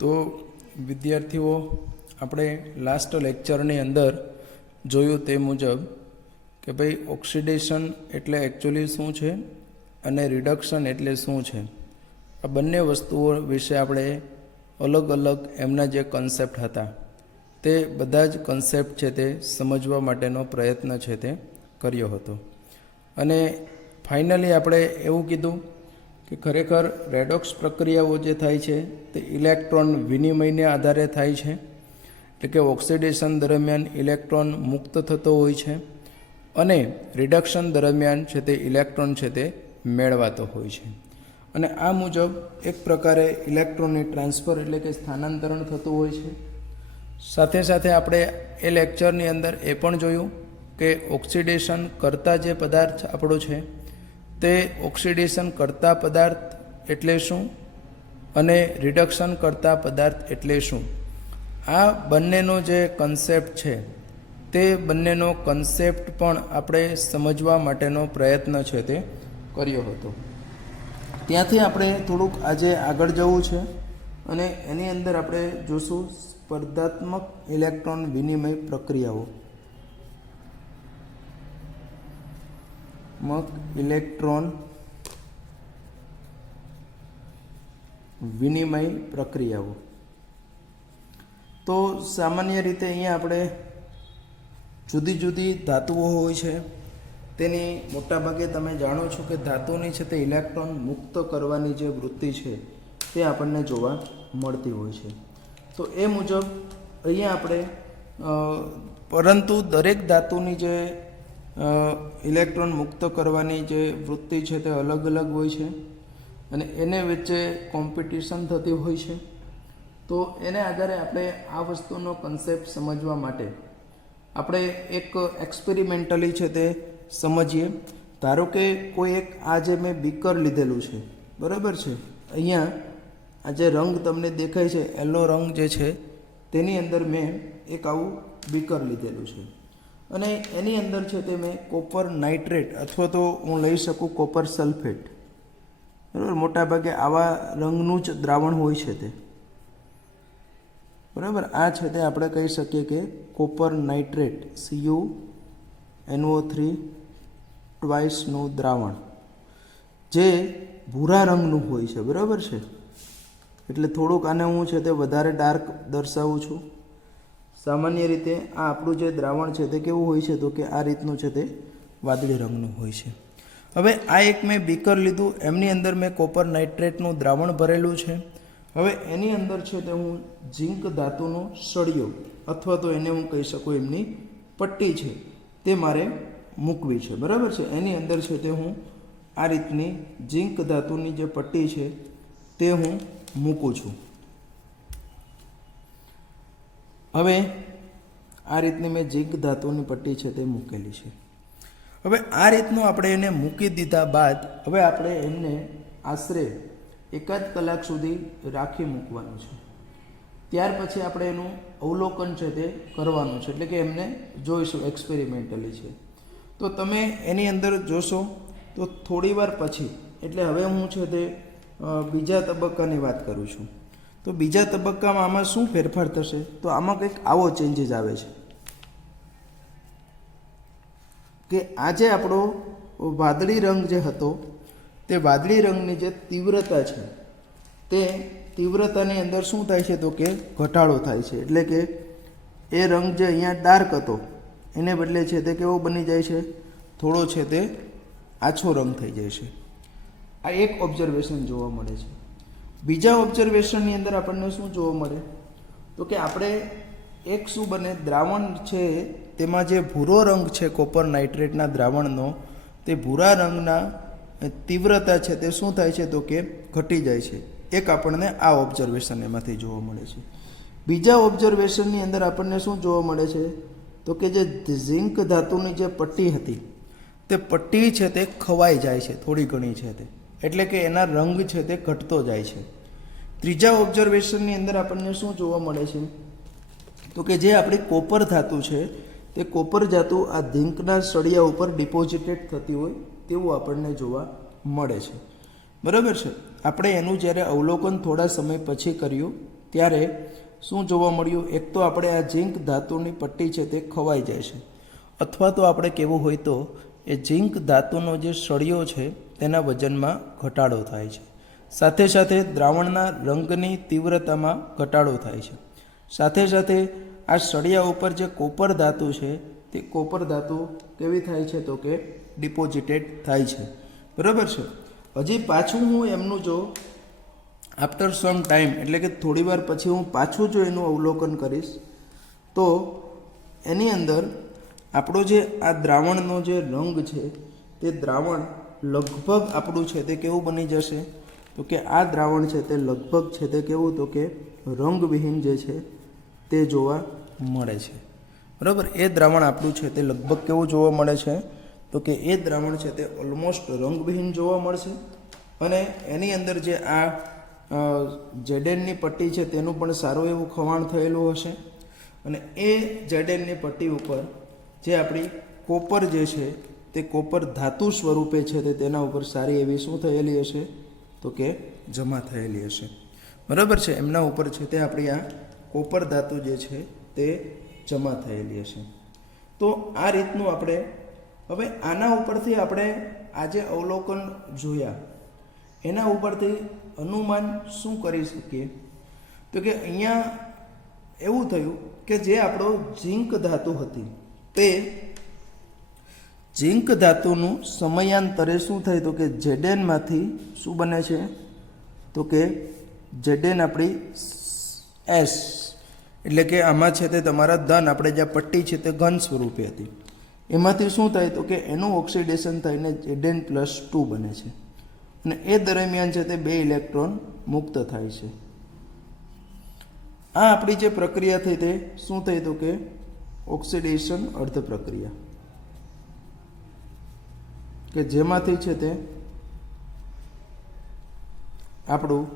તો વિદ્યાર્થીઓ, આપણે લાસ્ટ લેક્ચરની અંદર જોયું તે મુજબ કે ભાઈ ઓક્સિડેશન એટલે એકચ્યુઅલી શું છે અને રિડક્શન એટલે શું છે. આ બંને વસ્તુઓ વિશે આપણે અલગ અલગ એમના જે કન્સેપ્ટ હતા તે બધા જ કન્સેપ્ટ છે તે સમજવા માટેનો પ્રયત્ન છે તે કર્યો હતો. અને ફાઇનલી આપણે એવું કીધું કે ખરેખર રેડોક્સ પ્રક્રિયાઓ જે થાય છે તે ઇલેક્ટ્રોન વિનિમયને આધારે થાય છે. એટલે કે ઓક્સિડેશન દરમિયાન ઇલેક્ટ્રોન મુક્ત થતો હોય છે અને રિડક્શન દરમિયાન છે તે ઇલેક્ટ્રોન છે તે મેળવાતો હોય છે. અને આ મુજબ એક પ્રકારે ઇલેક્ટ્રોનની ટ્રાન્સફર એટલે કે સ્થાનાંતરણ થતું હોય છે. સાથે સાથે આપણે એ લેક્ચરની અંદર એ પણ જોયું કે ઓક્સિડેશન કરતા જે પદાર્થ આપણો છે તે ઓક્સિડેશન કરતા પદાર્થ એટલે શું અને રિડક્શન કરતા પદાર્થ એટલે શું. આ બંનેનો જે કન્સેપ્ટ છે તે બંનેનો કન્સેપ્ટ પણ આપણે સમજવા માટેનો પ્રયત્ન છે તે કર્યો હતો. ત્યાંથી આપણે થોડુંક આજે આગળ જવું છે અને એની અંદર આપણે જોશું સ્પર્ધાત્મક ઇલેક્ટ્રોન વિનિમય પ્રક્રિયાઓ. ઇલેક્ટ્રોન વિનિમય પ્રક્રિયાઓ. તો સામાન્ય રીતે અહીંયા આપણે જુદી જુદી ધાતુઓ હોય છે તેની મોટાભાગે તમે જાણો છો કે ધાતુની છે તે ઇલેક્ટ્રોન મુક્ત કરવાની જે વૃત્તિ છે તે આપણને જોવા મળતી હોય છે. તો એ મુજબ અહીંયા આપણે પરંતુ દરેક ધાતુની જે ઇલેક્ટ્રોન મુક્ત કરવાની જે વૃત્તિ છે તે અલગ અલગ હોય છે અને એને વચ્ચે કોમ્પિટિશન થતી હોય છે. તો એને આધારે આપણે આ વસ્તુનો કન્સેપ્ટ સમજવા માટે આપણે એક એક્સપેરિમેન્ટલી છે તે સમજીએ. ધારો કે કોઈ એક આ જે મેં બીકર લીધેલું છે, બરાબર છે, અહીંયા આ જે રંગ તમને દેખાય છે યલો રંગ જે છે તેની અંદર મેં એક આવું બીકર લીધેલું છે અને એની અંદર છે તે મેં કોપર નાઇટ્રેટ અથવા તો હું લઈ શકું કોપર સલ્ફેટ, બરાબર, મોટાભાગે આવા રંગનું જ દ્રાવણ હોય છે તે, બરાબર. આ છે તે આપણે કહી શકીએ કે કોપર નાઇટ્રેટ CuNO3 ટ્વાઇસનું દ્રાવણ જે ભૂરા રંગનું હોય છે, બરાબર છે. એટલે થોડુંક આને હું છે તે વધારે ડાર્ક દર્શાવું છું. સામાન્ય રીતે આ આપણું જે દ્રાવણ છે તે કેવું હોય છે તો કે આ રીતનું છે તે વાદળી રંગનું હોય છે. હવે આ એક મેં બીકર લીધું, એમની અંદર મેં કોપર નાઇટ્રેટનું દ્રાવણ ભરેલું છે. હવે એની અંદર છે તે હું ઝીંક ધાતુનો સળિયો અથવા તો એને હું કહી શકું એમની પટ્ટી છે તે મારે મૂકવી છે, બરાબર છે. એની અંદર છે તે હું આ રીતની ઝીંક ધાતુની જે પટ્ટી છે તે હું મૂકું છું. હવે આ રીતની મેં ઝીંક ધાતુની પટ્ટી છે તે મૂકેલી છે. હવે આ રીતનું આપણે એને મૂકી દીધા બાદ હવે આપણે એમને આશરે 1 કલાક સુધી રાખી મૂકવાનું છે. ત્યાર પછી આપણે એનું અવલોકન છે તે કરવાનું છે, એટલે કે એમને જોઈશું એક્સપેરિમેન્ટલી છે. તો તમે એની અંદર જોશો તો થોડી વાર પછી, એટલે હવે હું છે તે બીજા તબક્કાની વાત કરું છું. તો બીજા તબક્કામાં આમાં શું ફેરફાર થશે તો આમાં કંઈક આવો ચેન્જીસ આવે છે કે આજે આપણો વાદળી રંગ જે હતો તે વાદળી રંગની જે તીવ્રતા છે તે તીવ્રતાની અંદર શું થાય છે તો કે ઘટાડો થાય છે. એટલે કે એ રંગ જે અહીંયા ડાર્ક હતો એને બદલે છે તે કેવો બની જાય છે, થોડો છે તે આછો રંગ થઈ જાય છે. આ એક ઓબ્ઝર્વેશન જોવા મળે છે. બીજા ઓબ્ઝર્વેશનની અંદર આપણને શું જોવા મળે તો કે આપણે એક શું બને, દ્રાવણ છે તેમાં જે ભૂરો રંગ છે કોપર નાઇટ્રેટના દ્રાવણનો તે ભૂરા રંગના તીવ્રતા છે તે શું થાય છે તો કે ઘટી જાય છે. એક આપણને આ ઓબ્ઝર્વેશન એમાંથી જોવા મળે છે. બીજા ઓબ્ઝર્વેશનની અંદર આપણને શું જોવા મળે છે તો કે જે ઝીંક ધાતુની જે પટ્ટી હતી તે પટ્ટી છે તે ખવાઈ જાય છે થોડી ઘણી છે તે, એટલે કે એના રંગ છે તે ઘટતો જાય છે. ત્રીજા ઓબ્ઝર્વેશનની અંદર આપણને શું જોવા મળે છે તો કે જે આપણી કોપર ધાતુ છે તે કોપર ધાતુ આ ઝીંકના સળિયા ઉપર ડિપોઝિટેડ થતી હોય તેવું આપણને જોવા મળે છે, બરાબર છે. આપણે એનું જ્યારે અવલોકન થોડા સમય પછી કર્યું ત્યારે શું જોવા મળ્યું? એક તો આપણે આ ઝીંક ધાતુની પટ્ટી છે તે ખવાઈ જાય છે, અથવા તો આપણે કહેવું હોય તો એ ઝીંક ધાતુનો જે સળિયો છે તેના વજનમાં ઘટાડો થાય છે. સાથે સાથે દ્રાવણના રંગની તીવ્રતામાં ઘટાડો થાય છે. સાથે સાથે આ સળિયા ઉપર જે કોપર ધાતુ છે તે કોપર ધાતુ કેવી થાય છે? તો કે ડિપોઝિટેડ થાય છે. બરાબર છે. હજી પાછું હું એમનું જો આફ્ટર સમ ટાઈમ એટલે કે થોડી વાર પછી હું પાછું જો એનું અવલોકન કરીશ તો એની અંદર આપણો જે આ દ્રાવણનો જે રંગ છે તે દ્રાવણ લગભગ આપણું છે તે કેવું બની જશે? તો કે આ દ્રાવણ છે તે લગભગ છે તે કેવું? તો કે રંગવિહીન જે છે તે જોવા મળે છે. બરાબર. એ દ્રાવણ આપણું છે તે લગભગ કેવું જોવા મળે છે? તો કે એ દ્રાવણ છે તે ઓલમોસ્ટ રંગવિહીન જોવા મળશે. અને એની અંદર જે આ જેડેનની પટ્ટી છે તેનું પણ સારું એવું ખવાણ થયેલું હશે. અને એ જેડેનની પટ્ટી ઉપર જે આપણી કોપર જે છે તે કોપર ધાતુ સ્વરૂપે છે તે તેના ઉપર સારી એવી શું થયેલી હશે? તો કે જમા થયેલી હશે. બરાબર છે. એમના ઉપર છે તે આપણી આ કોપર ધાતુ જે છે તે જમા થયેલી હશે. તો આ રીતનું આપણે હવે આના ઉપરથી આપણે આજે અવલોકન જોયા એના ઉપરથી અનુમાન શું કરી શકીએ? તો કે અહીંયા એવું થયું કે જે આપણો ઝીંક ધાતુ હતી તે ઝીંક ધાતુનું સમયાંતરે શું થાય? તો કે જેડેનમાંથી શું બને છે? તો કે જેડેન આપણી એસ એટલે કે આમાં છે તે તમારા ધન આપણે જ્યાં પટ્ટી છે તે ઘન સ્વરૂપે હતી એમાંથી શું થાય? તો કે એનું ઓક્સિડેશન થઈને Zn+2 બને છે. અને એ દરમિયાન છે તે 2 ઇલેક્ટ્રોન મુક્ત થાય છે. આ આપણી જે પ્રક્રિયા થઈ તે શું થઈ? તો કે ઓક્સિડેશન અર્ધ પ્રક્રિયા, કે જેમાંથી છે તે આપણું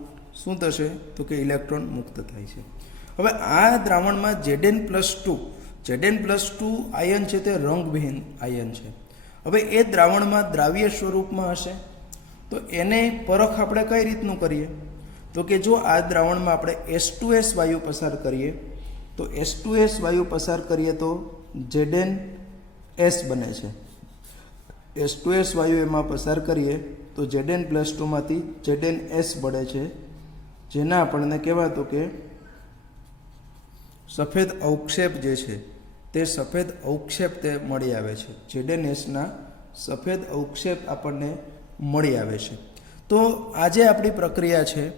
શું થશે? તો કે ઇલેક્ટ્રોન મુક્ત થાય છે. હવે આ દ્રાવણમાં Zn+2 આયન છે તે રંગવિહીન આયન છે. હવે એ દ્રાવણમાં દ્રાવ્ય સ્વરૂપમાં હશે તો એને પરખ આપણે કઈ રીતનું કરીએ? તો કે જો આ દ્રાવણમાં આપણે H2S વાયુ પસાર કરીએ તો H2S વાયુ પસાર કરીએ તો Zn(S) બને છે. H2S વાયુ એમાં પસાર કરીએ તો Zn+2 માંથી Zn(S) બને છે, જેના આપણને કહેવાતું કે સફેદ અવક્ષેપ જે છે તે સફેદ અવક્ષેપ તે મળી આવે છે. Zn(S)ના સફેદ અવક્ષેપ આપણને મળી આવે છે. તો આ જે આપણી પ્રક્રિયા છે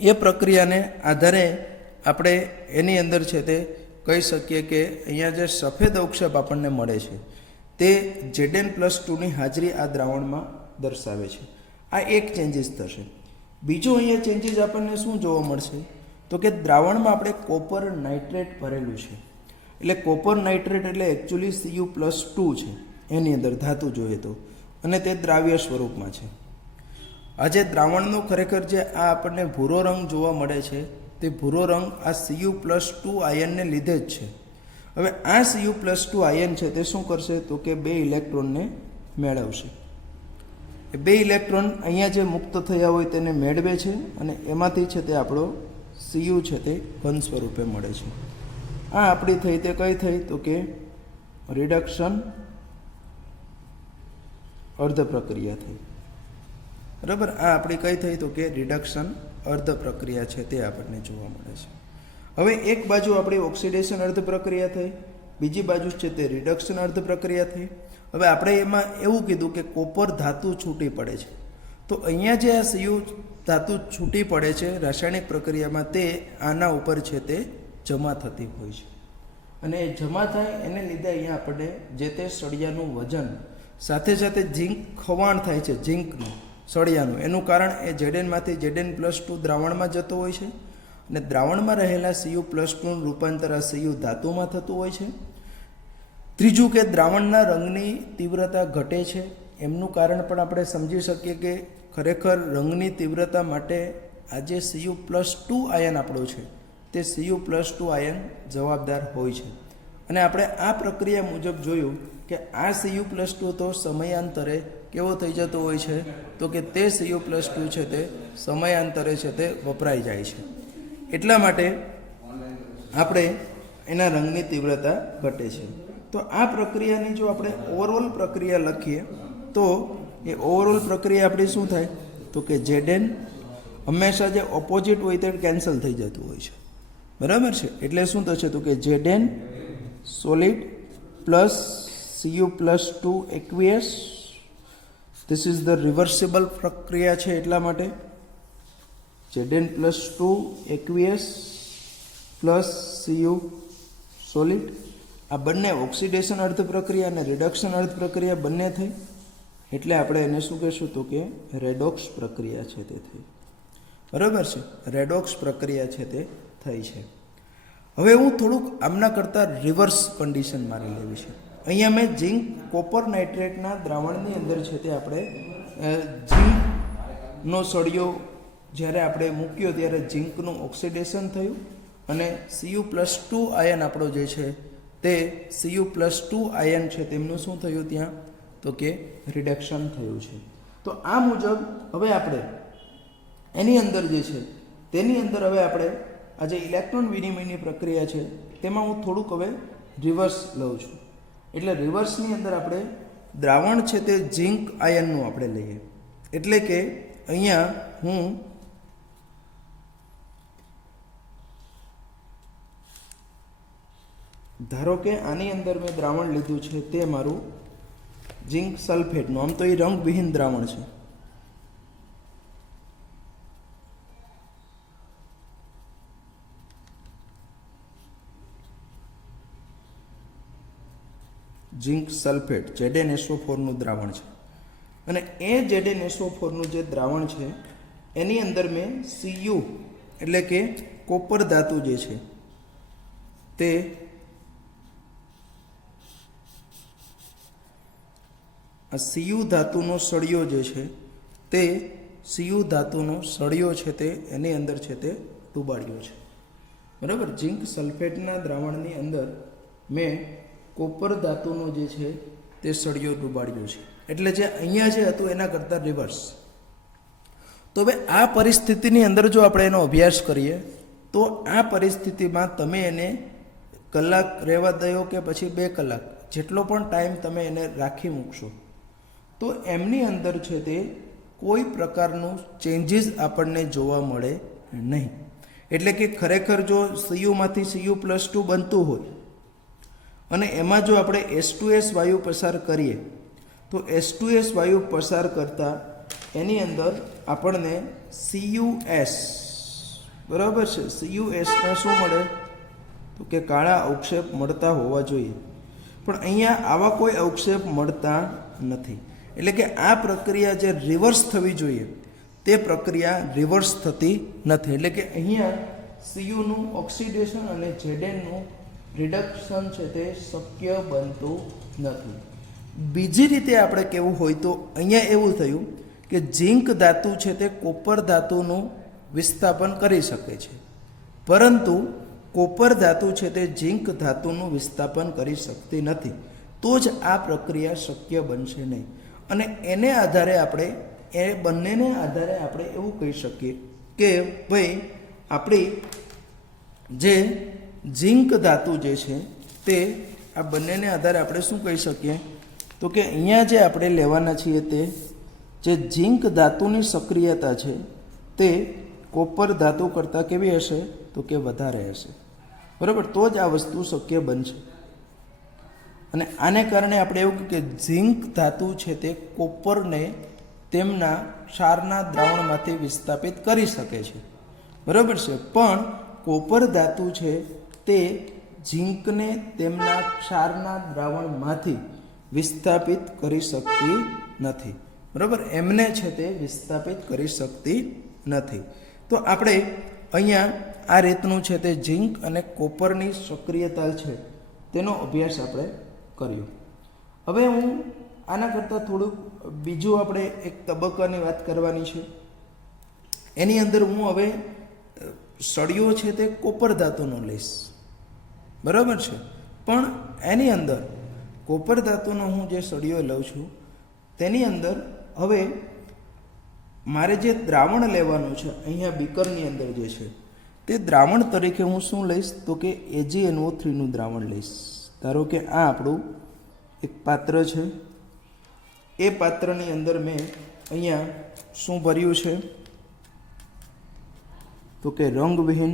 એ પ્રક્રિયાને આધારે આપણે એની અંદર છે તે કહી શકીએ કે અહીંયા જે સફેદ અવક્ષેપ આપણને મળે છે તે Zn+2ની હાજરી આ દ્રાવણમાં દર્શાવે છે. આ એક ચેન્જીસ થશે. બીજો અહીંયા ચેન્જીસ આપણને શું જોવા મળશે? તો કે દ્રાવણમાં આપણે કોપર નાઇટ્રેટ ભરેલું છે. એટલે કોપર નાઇટ્રેટ એટલે એકચ્યુઅલી Cu+2 છે એની અંદર ધાતુ જોઈએ તો, અને તે દ્રાવ્ય સ્વરૂપમાં છે. આ જે દ્રાવણનો ખરેખર જે આ આપણને ભૂરો રંગ જોવા મળે છે તે ભૂરો રંગ આ Cu+2 આયનને લીધે જ છે. હવે આ Cu+2 આયન છે તે શું કરશે? તો કે 2 ઇલેક્ટ્રોનને મેળવશે. એ 2 ઇલેક્ટ્રોન અહીંયા જે મુક્ત થયા હોય તેને મેળવે છે અને એમાંથી છે તે આપણો Cu છે તે ઘન સ્વરૂપે મળે છે. આ આપણી થઈ તે કઈ થઈ? તો કે રિડક્શન અર્ધ પ્રક્રિયા થઈ. બરાબર. આ આપણી કઈ થઈ? તો કે રિડક્શન અર્ધ પ્રક્રિયા છે તે આપણને જોવા મળે છે. હવે એક બાજુ આપણી ઓક્સિડેશન અર્ધ પ્રક્રિયા થઈ, બીજી બાજુ છે તે રિડક્શન અર્ધ પ્રક્રિયા થઈ. હવે આપણે એમાં એવું કીધું કે કોપર ધાતુ છૂટી પડે છે. તો અહીંયા જે આ Cu ધાતુ છૂટી પડે છે રાસાયણિક પ્રક્રિયામાં તે આના ઉપર છે તે જમા થતી હોય છે. અને એ જમા થાય એને લીધે અહીંયા આપણે જે તે સળિયાનું વજન સાથે સાથે ઝીંક ખવાણ થાય છે, ઝીંકનું સળિયાનું. એનું કારણ એ Znમાંથી Zn+2 દ્રાવણમાં જતો હોય છે અને દ્રાવણમાં રહેલા Cu+2નું રૂપાંતર આ Cu ધાતુમાં થતું હોય છે. ત્રીજું કે દ્રાવણના રંગની તીવ્રતા ઘટે છે. એમનું કારણ પણ આપણે સમજી શકીએ કે ખરેખર રંગની તીવ્રતા માટે આ જે Cu+2 આયન આપણો છે તે Cu+2 આયન જવાબદાર હોય છે. અને આપણે આ પ્રક્રિયા મુજબ જોયું કે આ Cu+2 તો સમયાંતરે કેવો થઈ જતો હોય છે? તો કે તે Cu+2 છે તે સમયાંતરે છે તે વપરાઈ જાય છે. એટલા માટે આપણે એના રંગની તીવ્રતા ઘટે છે. તો આ પ્રક્રિયાની જો આપણે ઓવરઓલ પ્રક્રિયા લખીએ તો એ ઓવરઓલ પ્રક્રિયા આપણી શું થાય તો કે Zn હંમેશા જે ઓપોઝિટ હોય તે કેન્સલ થઈ જતું હોય છે, બરાબર છે. એટલે શું થશે તો કે Zn solid plus Cu+2 aqueous, this is the reversible પ્રક્રિયા છે એટલા માટે Zn+2 aqueous plus Cu solid, આ બંને ઓક્સિડેશન અર્ધ પ્રક્રિયા અને રિડક્શન અર્ધ પ્રક્રિયા બંને થઈ, એટલે આપણે એને શું કહેશું તો કે રેડોક્સ પ્રક્રિયા છે તે થઈ, બરાબર છે. રેડોક્સ પ્રક્રિયા છે તે થઈ છે. હવે હું થોડુંક આમના કરતાં રિવર્સ કન્ડિશન મારી લેવી છે. અહીંયા મેં ઝીંક કોપર નાઇટ્રેટના દ્રાવણની અંદર છે તે આપણે ઝીંકનો સળિયો જ્યારે આપણે મૂક્યો ત્યારે ઝીંકનું ઓક્સિડેશન થયું અને Cu+2 આયન આપણો જે છે તે Cu+2 આયન છે તેમનું શું થયું ત્યાં તો કે રિડક્શન થયું છે. તો આ મુજબ હવે આપણે એની અંદર જે છે તેની અંદર હવે આપણે આ જે ઇલેક્ટ્રોન વિનિમયની પ્રક્રિયા છે તેમાં હું થોડુંક હવે રિવર્સ લઉં છું. એટલે રિવર્સની અંદર આપણે દ્રાવણ છે તે ઝીંક આયનનું આપણે લઈએ. એટલે કે અહીંયા હું ધારો કે આની અંદર મેં દ્રાવણ લીધું છે તે મારું ઝીંક સલ્ફેટનું, આમ તો એ રંગવિહીન દ્રાવણ છે. ઝીંક સલ્ફેટ ZnSO4નું દ્રાવણ છે અને એ ZnSO4નું જે દ્રાવણ છે એની અંદર મેં Cu એટલે કે કોપર ધાતુ જે છે તે આ Cu ધાતુનો સળિયો જે છે તે Cu ધાતુનો સળિયો છે તે એની અંદર છે તે ડૂબાડ્યો છે, બરાબર. ઝીંક સલ્ફેટના દ્રાવણની અંદર મેં કોપર ધાતુનો જે છે તે સળિયો ડૂબાડ્યો છે. એટલે જે અહીંયા જે હતું એના કરતાં રિવર્સ. તો હવે આ પરિસ્થિતિની અંદર જો આપણે એનો અભ્યાસ કરીએ તો આ પરિસ્થિતિમાં તમે એને કલાક રહેવા દો કે પછી 2 કલાક જેટલો પણ ટાઈમ તમે એને રાખી મૂકશો તો એમની અંદર છે તે કોઈ પ્રકારનું ચેન્જીસ આપણને જોવા મળે નહીં. એટલે કે ખરેખર જો Cuમાંથી Cu+2 બનતું હોય અને એમાં જો આપણે H2S વાયુ પસાર કરીએ તો H2S વાયુ પસાર કરતાં એની અંદર આપણને CuS, બરાબર છે, CuSના શું મળે તો કે કાળા અવક્ષેપ મળતા હોવા જોઈએ, પણ અહીંયા આવા કોઈ અવક્ષેપ મળતા નથી. એટલે કે આ પ્રક્રિયા જે રિવર્સ થવી જોઈએ તે પ્રક્રિયા રિવર્સ થતી નથી. એટલે કે અહીંયા Cuનું ઓક્સિડેશન અને Znનું રિડક્શન છે તે શક્ય બનતું નથી. બીજી રીતે આપણે કહેવું હોય તો અહીંયા એવું થયું કે ઝીંક ધાતુ છે તે કોપર ધાતુનું વિસ્થાપન કરી શકે છે, પરંતુ કોપર ધાતુ છે તે ઝીંક ધાતુનું વિસ્થાપન કરી શકતી નથી. તો જ આ પ્રક્રિયા શક્ય બનશે નહીં. અને એને આધારે આપણે એ બંનેને આધારે આપણે એવું કહી શકીએ કે ભાઈ આપણી જે ઝીંક ધાતુ જે છે તે આ બંનેને આધારે આપણે શું કહી શકીએ તો કે અહીંયા જે આપણે લેવાના છીએ તે જે ઝીંક ધાતુની સક્રિયતા છે તે કોપર ધાતુ કરતાં કેવી હશે તો કે વધારે હશે, બરાબર. તો જ આ વસ્તુ શક્ય બનશે. અને આને કારણે આપણે એવું કે ઝીંક ધાતુ છે તે કોપરને તેમના ક્ષારના દ્રાવણમાંથી વિસ્થાપિત કરી શકે છે, બરાબર છે. પણ કોપર ધાતુ છે તે ઝીંકને તેમના ક્ષારના દ્રાવણમાંથી વિસ્થાપિત કરી શકતી નથી, બરાબર. એમને છે તે વિસ્થાપિત કરી શકતી નથી. તો આપણે અહીંયા આ રીતનું છે તે ઝીંક અને કોપરની સક્રિયતા છે તેનો અભ્યાસ આપણે કર્યો. હવે હું આના કરતાં થોડુંક બીજું આપણે એક તબક્કાની વાત કરવાની છે. એની અંદર હું હવે સળિયો છે તે કોપર ધાતુનો લઈશ, બરાબર છે. પણ એની અંદર કોપર ધાતુનો હું જે સળિયો લઉં છું તેની અંદર હવે મારે જે દ્રાવણ લેવાનું છે અહીંયા બીકરની અંદર જે છે તે દ્રાવણ તરીકે હું શું લઈશ તો કે AgNO3નું દ્રાવણ લઈશ. ધારો કે આ આપણું એક પાત્ર છે, એ પાત્રની અંદર મેં અહીંયા શું ભર્યું છે તો કે રંગવિહીન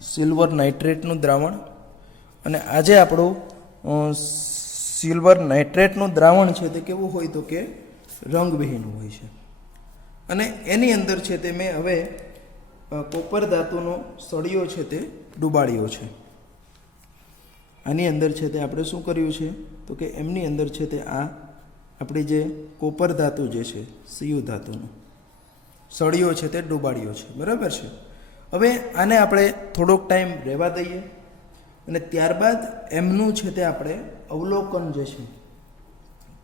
સિલ્વર નાઇટ્રેટનું દ્રાવણ. અને આજે આપણું સિલ્વર નાઇટ્રેટનું દ્રાવણ છે તે કેવું હોય તો કે રંગવિહીન હોય છે. અને એની અંદર છે તે મેં હવે કોપર ધાતુનો સળિયો છે તે ડૂબાડ્યો છે. આની અંદર છે તે આપણે શું કર્યું છે તો કે એમની અંદર છે તે આ આપણી જે કોપર ધાતુ જે છે સીયુ ધાતુનો સળિયો છે તે ડૂબાડ્યો છે. બરાબર છે. હવે આને આપણે થોડોક ટાઈમ રહેવા દઈએ અને ત્યારબાદ એમનું છે તે આપણે અવલોકન જે છે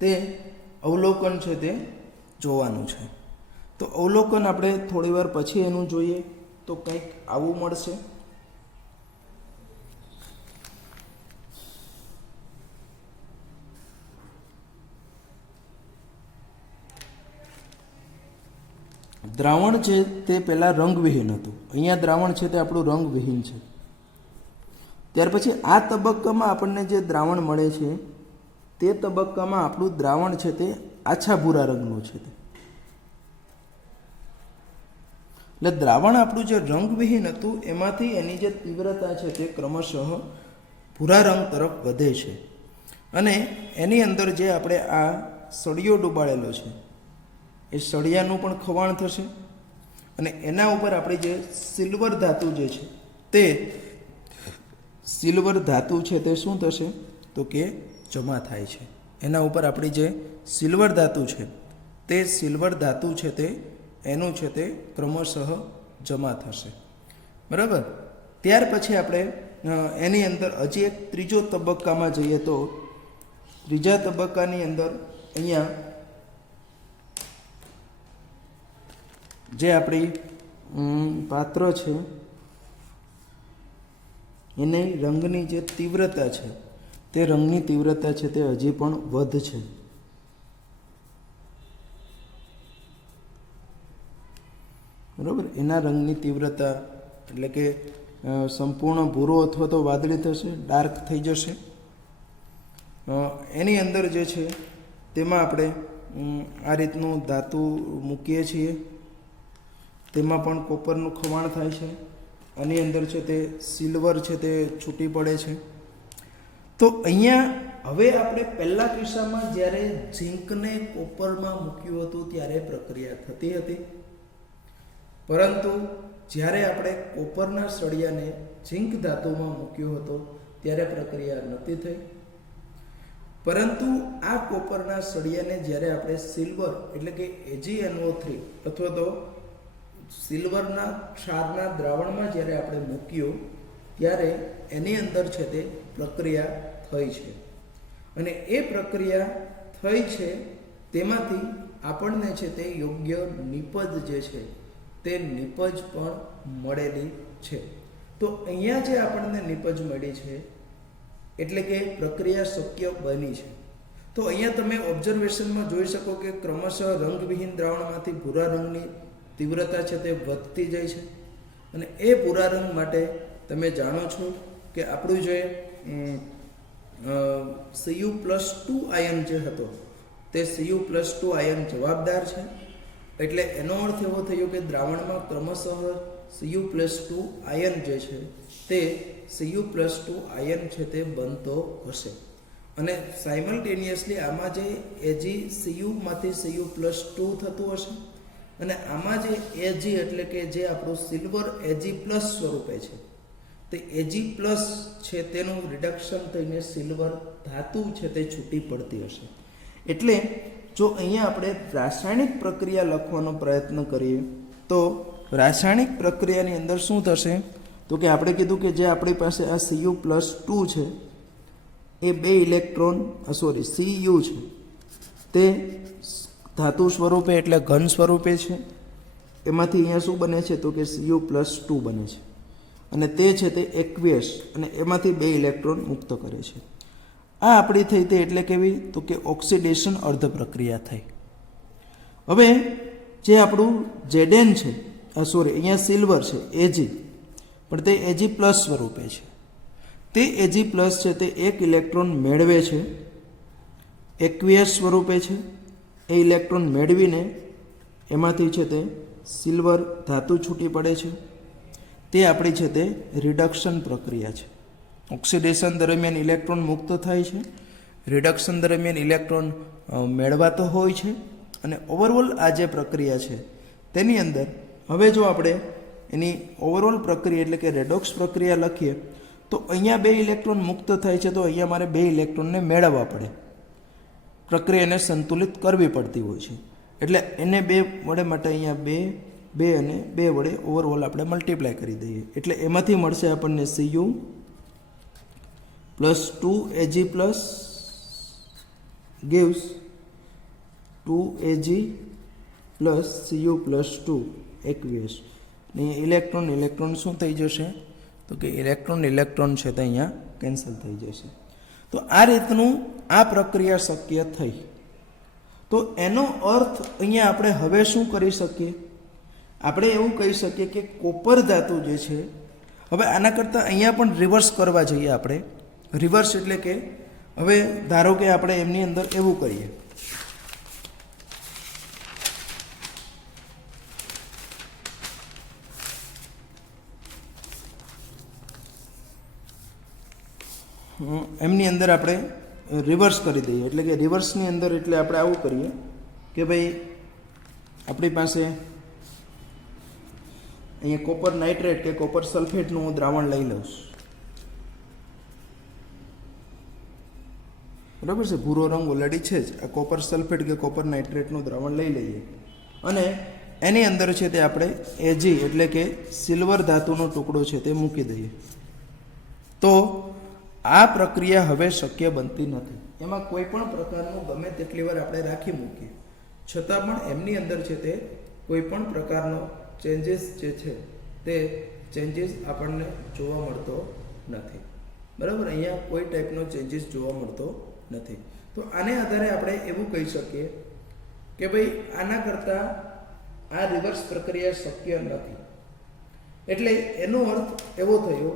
તે અવલોકન છે તે જોવાનું છે. તો અવલોકન આપણે થોડી વાર પછી એનું જોઈએ તો કંઈક આવું મળશે. દ્રાવણ છે તે પહેલાં રંગવિહીન હતું, અહીંયા દ્રાવણ છે તે આપણું રંગવિહીન છે. ત્યાર પછી આ તબક્કામાં આપણને જે દ્રાવણ મળે છે તે તબક્કામાં આપણું દ્રાવણ છે તે આછા ભૂરા રંગનું છે. એટલે દ્રાવણ આપણું જે રંગવિહીન હતું એમાંથી એની જે તીવ્રતા છે તે ક્રમશઃ ભૂરા રંગ તરફ વધે છે. અને એની અંદર જે આપણે આ સળિયો ડૂબાડેલો છે એ સળિયાનું પણ ખવાણ થશે અને એના ઉપર આપણી જે સિલ્વર ધાતુ જે છે તે સિલ્વર ધાતુ છે તે શું થશે તો કે જમા થાય છે. એના ઉપર આપણી જે સિલ્વર ધાતુ છે તે સિલ્વર ધાતુ છે તે એનું છે તે ક્રમશઃ જમા થશે. બરાબર. ત્યાર પછી આપણે એની અંદર હજી એક ત્રીજો તબક્કામાં જઈએ તો ત્રીજા તબક્કાની અંદર અહીંયા જે આપણી પાત્ર છે એની રંગની જે તીવ્રતા છે તે રંગની તીવ્રતા છે તે હજી પણ વધ છે. બરાબર. એના રંગની તીવ્રતા એટલે કે સંપૂર્ણ ભૂરો અથવા તો વાદળી થશે, ડાર્ક થઈ જશે. એની અંદર જે છે તેમાં આપણે આ રીતનું ધાતુ મૂકીએ છીએ, તેમાં પણ કોપરનું ખવાણ થાય છે. આની અંદર છે તે સિલ્વર છે તે છૂટી પડે છે. તો અહીંયા હવે આપણે પહેલા કિસ્સામાં જ્યારે ઝીંકને કોપરમાં મૂક્યું હતું ત્યારે પ્રક્રિયા થતી હતી, પરંતુ જ્યારે આપણે કોપરના સળિયાને ઝીંક ધાતુમાં મૂક્યો હતો ત્યારે પ્રક્રિયા નહોતી થઈ. પરંતુ આ કોપરના સળિયાને જ્યારે આપણે સિલ્વર એટલે કે AgNO3 અથવા તો સિલ્વરના ક્ષારના દ્રાવણમાં જ્યારે આપણે મૂક્યો ત્યારે એની અંદર છે તે પ્રક્રિયા થઈ છે. અને એ પ્રક્રિયા થઈ છે તેમાંથી આપણને છે તે યોગ્ય નિપજ જે છે તે નિપજ પણ મળેલી છે. તો અહીંયા જે આપણને નિપજ મળી છે એટલે કે પ્રક્રિયા શક્ય બની છે. તો અહીંયા તમે ઓબ્ઝર્વેશનમાં જોઈ શકો કે ક્રમશઃ રંગવિહીન દ્રાવણમાંથી ભૂરા રંગની તીવ્રતા છે તે વધતી જાય છે. અને એ ભૂરા રંગ માટે તમે જાણો છો કે આપણું જે Cu+2 આયન જે હતો તે Cu+2 આયન જવાબદાર છે. એટલે એનો અર્થ એવો થયો કે દ્રાવણમાં ક્રમશઃ Cu+2 આયન જે છે તે Cu+2 આયન છે તે બનતો હશે. અને સાયમલ્ટેનિયસલી આમાં જે AgCu માંથી Cu+2 થતું હશે અને આમાં જે Ag એટલે કે જે આપણું સિલ્વર Ag+ સ્વરૂપે છે તે Ag+ છે તેનું રિડક્શન થઈને સિલ્વર ધાતુ છે તે છૂટી પડતી હશે. એટલે જો અહીંયા આપણે રાસાયણિક પ્રક્રિયા લખવાનો પ્રયત્ન કરીએ તો રાસાયણિક પ્રક્રિયાની અંદર શું થશે તો કે આપણે કીધું કે જે આપણી પાસે આ Cu+2 છે એ 2 ઇલેક્ટ્રોન Cu છે તે ધાતુ સ્વરૂપે એટલે ઘન સ્વરૂપે છે. એમાંથી અહીંયા શું બને છે તો કે Cu+2 બને છે અને તે છે તે એક્વિયસ અને એમાંથી 2 ઇલેક્ટ્રોન મુક્ત કરે છે. આ આપણી થઈ તે એટલે કેવી તો કે ઓક્સિડેશન અર્ધ પ્રક્રિયા થઈ. હવે જે આપણું Zn છે સોરી અહીંયા સિલ્વર છે Ag પણ તે Ag પ્લસ સ્વરૂપે છે. તે Ag પ્લસ છે તે એક ઇલેક્ટ્રોન મેળવે છે એક્વિયસ સ્વરૂપે છે. એ ઇલેક્ટ્રોન મેળવીને એમાંથી છે તે સિલ્વર ધાતુ છૂટી પડે છે. તે આપણી છે તે રિડક્શન પ્રક્રિયા છે. ઓક્સિડેશન દરમિયાન ઇલેક્ટ્રોન મુક્ત થાય છે, રિડક્શન દરમિયાન ઇલેક્ટ્રોન મેળવાતો હોય છે. અને ઓવરઓલ આ જે પ્રક્રિયા છે તેની અંદર હવે જો આપણે એની ઓવરઓલ પ્રક્રિયા એટલે કે રેડોક્સ પ્રક્રિયા લખીએ તો અહીંયા 2 ઇલેક્ટ્રોન મુક્ત થાય છે, તો અહીંયા મારે 2 ઇલેક્ટ્રોનને મેળવવા પડે, પ્રક્રિયાને સંતુલિત કરવી પડતી હોય છે. એટલે એને 2 વડે માટે અહીંયા 2 2 અને 2 વડે ઓવરઓલ આપણે મલ્ટીપ્લાય કરી દઈએ એટલે એમાંથી મળશે આપણને Cu plus 2Ag plus gives 2Ag plus Cu plus 2 એકવીસ. અહીંયા ઇલેક્ટ્રોન ઇલેક્ટ્રોન શું થઈ જશે તો કે ઇલેક્ટ્રોન છે તે અહીંયા કેન્સલ થઈ જશે. તો આ રીતનું આ પ્રક્રિયા શક્ય થઈ. તો એનો અર્થ અહીંયા આપણે હવે શું કરી શકીએ, આપણે એવું કહી શકીએ કે કોપર ધાતુ જે છે, હવે આના કરતાં અહીંયા પણ રિવર્સ કરવા જઈએ આપણે. રિવર્સ એટલે કે હવે ધારો કે આપણે એમની અંદર એવું કરીએ એમની અંદર આપણે રિવર્સ કરી દઈએ એટલે કે રિવર્સની અંદર એટલે આપણે આવું કરીએ કે ભાઈ આપણી પાસે અહીંયા કોપર નાઇટ્રેટ કે કોપર સલ્ફેટનું હું દ્રાવણ લઈ લઉં છું. બરાબર છે, ભૂરો રંગ ઓલરેડી છે જ. આ કોપર સલ્ફેટ કે કોપર નાઇટ્રેટનું દ્રાવણ લઈ લઈએ અને એની અંદર છે તે આપણે Ag એટલે કે સિલ્વર ધાતુનો ટુકડો છે તે મૂકી દઈએ. તો આ પ્રક્રિયા હવે શક્ય બનતી નથી. એમાં કોઈ પણ પ્રકારનું ગમે તેટલી વાર આપણે રાખી મૂકીએ છતાં પણ એમની અંદર છે તે કોઈ પણ પ્રકારનો ચેન્જીસ જે છે તે ચેન્જીસ આપણને જોવા મળતો નથી. બરાબર, અહીંયા કોઈ ટાઈપનો ચેન્જીસ જોવા મળતો નથી. તો આને આધારે આપણે એવું કહી શકીએ કે ભાઈ આના કરતાં આ રિવર્સ પ્રક્રિયા શક્ય નથી. એટલે એનો અર્થ એવો થયો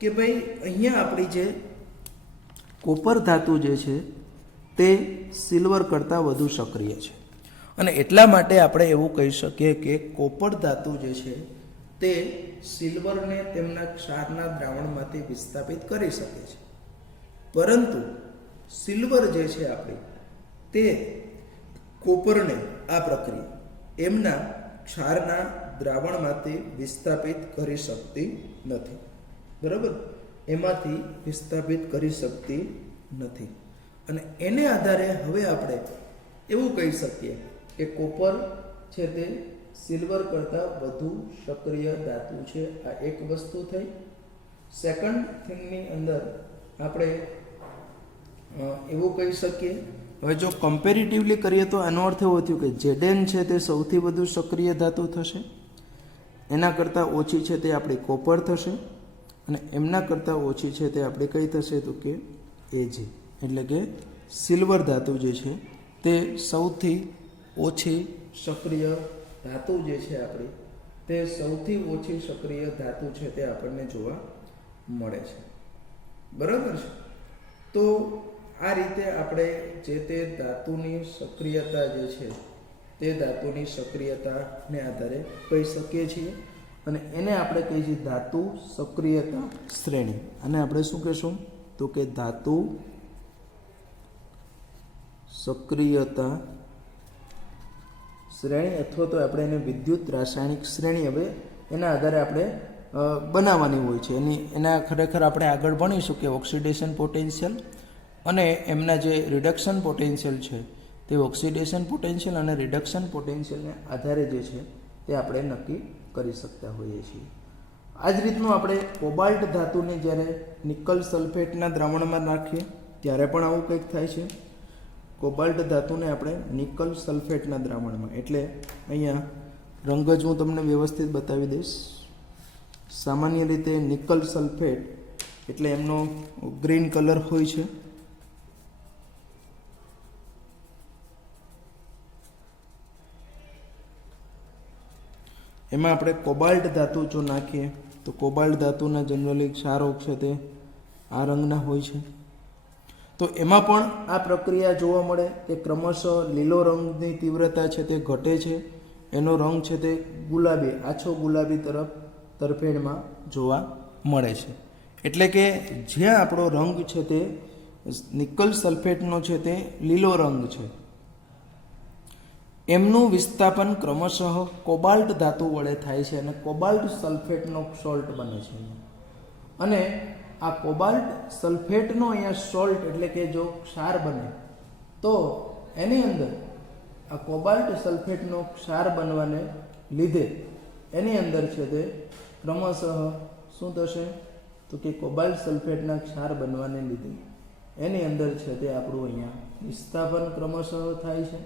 કે ભાઈ અહીંયા આપણી જે કોપર ધાતુ જે છે તે સિલ્વર કરતાં વધુ સક્રિય છે અને એટલા માટે આપણે એવું કહી શકીએ કે કોપર ધાતુ જે છે તે સિલ્વરને તેમના ક્ષારના દ્રાવણમાંથી વિસ્થાપિત કરી શકે છે, પરંતુ સિલ્વર જે છે આપણી તે કોપરને આ પ્રક્રિયા એમના ક્ષારના દ્રાવણમાંથી વિસ્થાપિત કરી શકતી નથી. બરાબર, એમાંથી વિસ્થાપિત કરી શકતી નથી. અને એને આધારે હવે આપણે એવું કહી શકીએ કે કોપર છે તે સિલ્વર કરતાં વધુ સક્રિય ધાતુ છે. આ એક વસ્તુ થઈ. સેકન્ડ થિંગની અંદર આપણે એવું કહી શકીએ, હવે જો કમ્પેરેટિવલી કરીએ તો આનો અર્થ એવો થયો કે Zn છે તે સૌથી વધુ સક્રિય ધાતુ થશે, એના કરતાં ઓછી છે તે આપણી કોપર થશે અને એમના કરતાં ઓછી છે તે આપણે કઈ થશે તો કે Ag એટલે કે સિલ્વર ધાતુ જે છે તે સૌથી ઓછી સક્રિય ધાતુ જે છે આપણી તે સૌથી ઓછી સક્રિય ધાતુ છે તે આપણને જોવા મળે છે. બરાબર છે. તો આ રીતે આપણે જે તે ધાતુની સક્રિયતા જે છે તે ધાતુની સક્રિયતાને આધારે કહી શકીએ છીએ અને એને આપણે કહીએ છીએ ધાતુ સક્રિયતા શ્રેણી. અને આપણે શું કહેશું તો કે ધાતુ સક્રિયતા શ્રેણી અથવા તો આપણે એને વિદ્યુત રાસાયણિક શ્રેણી હવે એના આધારે આપણે બનાવવાની હોય છે. એના ખરેખર આપણે આગળ ભણીશું કે ઓક્સિડેશન પોટેન્શિયલ અને એમના જે રિડક્શન પોટેન્શિયલ છે તે ઓક્સિડેશન પોટેન્શિયલ અને રિડક્શન પોટેન્શિયલને આધારે જે છે તે આપણે નક્કી કરી શકતા હોઈએ છીએ. આ જ રીતનું આપણે કોબાલ્ટ ધાતુને જ્યારે નિકલ સલ્ફેટના દ્રાવણમાં નાખીએ ત્યારે પણ આવું કંઈક થાય છે. કોબાલ્ટ ધાતુને આપણે નિકલ સલ્ફેટના દ્રાવણમાં, એટલે અહીંયા રંગ જ હું તમને વ્યવસ્થિત બતાવી દઈશ. સામાન્ય રીતે નિકલ સલ્ફેટ એટલે એમનો ગ્રીન કલર હોય છે એમાં આપણે કોબાલ્ટ ધાતુ જો નાખીએ તો કોબાલ્ટ ધાતુના જનરલી ક્ષારોગ છે તે આ રંગના હોય છે. તો એમાં પણ આ પ્રક્રિયા જોવા મળે કે ક્રમશઃ લીલો રંગની તીવ્રતા છે તે ઘટે છે, એનો રંગ છે તે ગુલાબી, આછો ગુલાબી તરફ તરફેણમાં જોવા મળે છે. એટલે કે જ્યાં આપણો રંગ છે તે નિકલ સલ્ફેટનો છે તે લીલો રંગ છે, એમનું વિસ્થાપન ક્રમશઃ કોબાલ્ટ ધાતુ વડે થાય છે અને કોબાલ્ટ સલ્ફેટનો સોલ્ટ બને છે. અને આ કોબાલ્ટ સલ્ફેટનો અહીંયા સોલ્ટ એટલે કે જો ક્ષાર બને તો એની અંદર આ કોબાલ્ટ સલ્ફેટનો ક્ષાર બનવાને લીધે એની અંદર છે તે ક્રમશઃ શું થશે તો કે કોબાલ્ટ સલ્ફેટના ક્ષાર બનવાને લીધે એની અંદર છે તે આપણું અહીંયા વિસ્થાપન ક્રમશઃ થાય છે.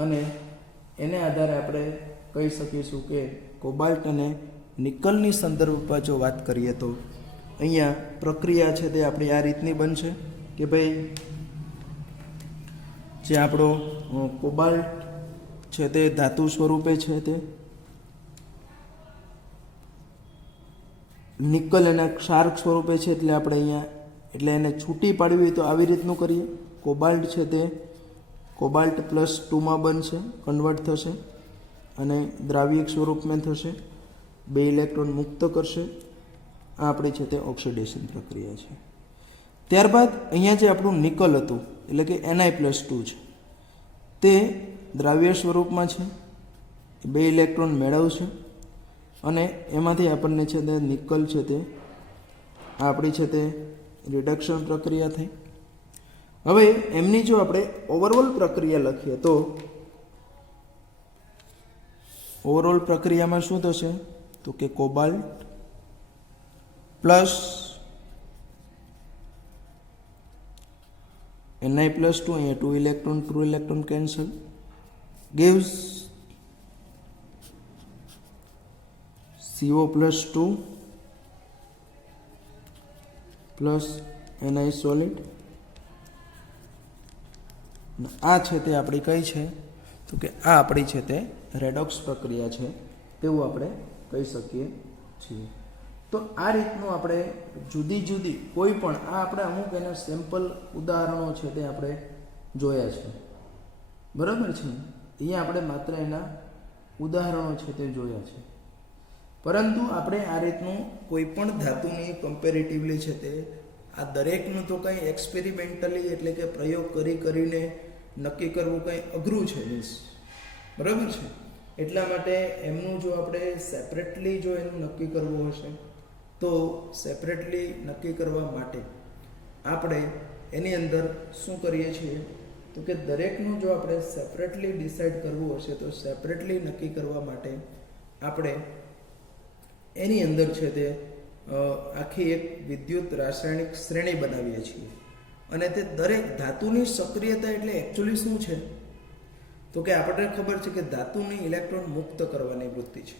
અને એને આધારે આપણે કહી શકીશું કે કોબાલ્ટ અને નિકલની સંદર્ભમાં જો વાત કરીએ તો અહીંયા પ્રક્રિયા છે તે આપણી આ રીતની બનશે કે ભાઈ જે આપણો કોબાલ્ટ છે તે ધાતુ સ્વરૂપે છે તે નિકલ એના ક્ષાર સ્વરૂપે છે, એટલે આપણે અહીંયા એટલે એને છૂટી પાડવી હોય તો આવી રીતનું કરીએ. કોબાલ્ટ છે તે કોબાલ્ટ +2માં બનશે, કન્વર્ટ થશે અને દ્રાવ્યિક સ્વરૂપમાં થશે, 2 ઇલેક્ટ્રોન મુક્ત કરશે. આ આપણી છે તે ઓક્સિડેશન પ્રક્રિયા છે. ત્યારબાદ અહીંયા જે આપણું નિકલ હતું એટલે કે Ni+2 છે તે દ્રાવ્ય સ્વરૂપમાં છે, 2 ઇલેક્ટ્રોન મેળવશે અને એમાંથી આપણને છે તે નિકલ છે તે આપણી છે તે રિડક્શન પ્રક્રિયા થઈ. હવે એમની જો આપણે ઓવરઓલ પ્રક્રિયા લખીએ તો ઓવરઓલ પ્રક્રિયામાં શું થશે તો કે કોબાલ્ટ પ્લસ Ni+2, અહીંયા 2 electron cancel, gives CO+2 plus Ni solid. આ છે તે આપણી કઈ છે તો કે આ આપણી છે તે રેડોક્સ પ્રક્રિયા છે તેવું આપણે કહી શકીએ છીએ. તો આ રીતનું આપણે જુદી જુદી કોઈ પણ આ આપણે અમુક એના સેમ્પલ ઉદાહરણો છે તે આપણે જોયા છે, બરાબર છે. અહીંયા આપણે માત્ર એના ઉદાહરણો છે તે જોયા છે, પરંતુ આપણે આ રીતનું કોઈ પણ ધાતુની કમ્પેરેટિવલી છે તે આ દરેકનું તો કંઈ એક્સપેરિમેન્ટલી એટલે કે પ્રયોગ કરીને નક્કી કરવું કંઈ અઘરું છે મીન્સ, બરાબર છે. એટલા માટે એમનું જો આપણે સેપરેટલી જો એનું નક્કી કરવું હશે તો સેપરેટલી નક્કી કરવા માટે આપણે એની અંદર શું કરીએ છીએ તો કે દરેકનું જો આપણે સેપરેટલી ડિસાઇડ કરવું હશે તો સેપરેટલી નક્કી કરવા માટે આપણે એની અંદર છે તે આખી એક વિદ્યુત રાસાયણિક શ્રેણી બનાવીએ છીએ. અને તે દરેક ધાતુની સક્રિયતા એટલે એકચ્યુઅલી શું છે તો કે આપણને ખબર છે કે ધાતુની ઇલેક્ટ્રોન મુક્ત કરવાની વૃત્તિ છે,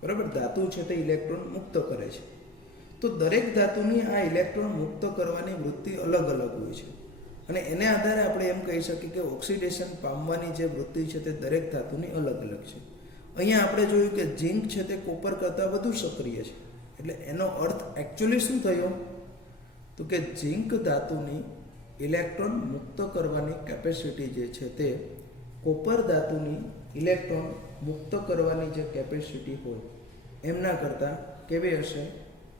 બરાબર. ધાતુ છે તે ઇલેક્ટ્રોન મુક્ત કરે છે. તો દરેક ધાતુની આ ઇલેક્ટ્રોન મુક્ત કરવાની વૃત્તિ અલગ અલગ હોય છે અને એને આધારે આપણે એમ કહી શકીએ કે ઓક્સિડેશન પામવાની જે વૃત્તિ છે તે દરેક ધાતુની અલગ અલગ છે. અહીંયા આપણે જોયું કે ઝિંક છે તે કોપર કરતાં વધુ સક્રિય છે, એટલે એનો અર્થ એકચ્યુઅલી શું થયો તો કે ઝિંક ધાતુની ઇલેક્ટ્રોન મુક્ત કરવાની કેપેસિટી જે છે તે કોપર ધાતુની ઇલેક્ટ્રોન મુક્ત કરવાની જે કેપેસિટી હોય એમના કરતાં કેવી હશે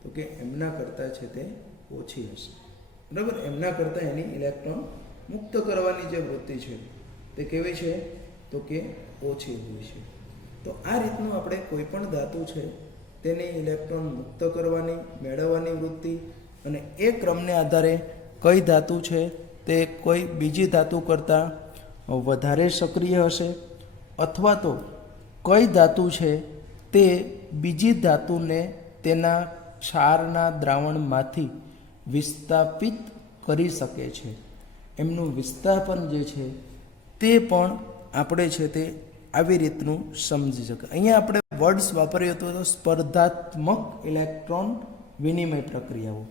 તો કે એમના કરતાં છે તે ઓછી હશે, બરાબર. એમના કરતાં એની ઇલેક્ટ્રોન મુક્ત કરવાની જે વૃત્તિ છે તે કેવી છે તો કે ઓછી હોય છે. તો આ રીતનું આપણે કોઈ પણ ધાતુ છે તેની ઇલેક્ટ્રોન મુક્ત કરવાની મેળવવાની વૃત્તિ અને એ ક્રમને આધારે કઈ ધાતુ છે તે કોઈ બીજી ધાતુ કરતાં વધારે સક્રિય હશે અથવા તો કઈ ધાતુ છે તે બીજી ધાતુને તેના ક્ષારના દ્રાવણમાંથી વિસ્થાપિત કરી શકે છે. એમનું વિસ્થાપન જે છે તે પણ આપણે છે તે આવી રીતનું સમજી શકે. અહીંયા આપણે વર્ડ્સ વાપર્યો હતો સ્પર્ધાત્મક ઇલેક્ટ્રોન વિનિમય પ્રક્રિયાઓ.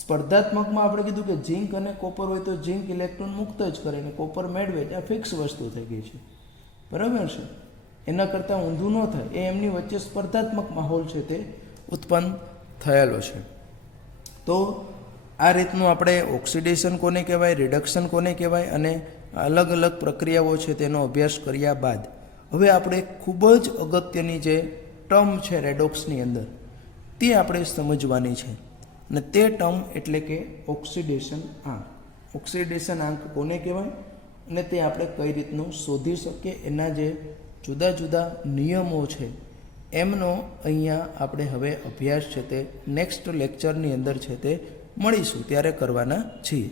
સ્પર્ધાત્મકમાં આપણે કીધું કે ઝિંક અને કોપર હોય તો ઝિંક ઇલેક્ટ્રોન મુક્ત જ કરે અને કોપર મેળવે, આ ફિક્સ વસ્તુ થઈ ગઈ છે, બરાબર છે. એના કરતાં ઊંધું ન થાય, એ એમની વચ્ચે સ્પર્ધાત્મક માહોલ છે તે ઉત્પન્ન થયેલો છે. તો આ રીતનું આપણે ઓક્સિડેશન કોને કહેવાય, રિડક્શન કોને કહેવાય અને અલગ અલગ પ્રક્રિયાઓ છે તેનો અભ્યાસ કર્યા બાદ હવે આપણે ખૂબ જ અગત્યની જે ટર્મ છે રેડોક્સની અંદર તે આપણે સમજવાની છે. અને તે ટર્મ એટલે કે ઓક્સિડેશન આંક. ઓક્સિડેશન આંક કોને કહેવાય અને તે આપણે કઈ રીતનું શોધી શકીએ, એના જે જુદા જુદા નિયમો છે એમનો અહીંયા આપણે હવે અભ્યાસ છે તે નેક્સ્ટ લેક્ચરની અંદર છે તે મળીશું ત્યારે કરવાના છીએ.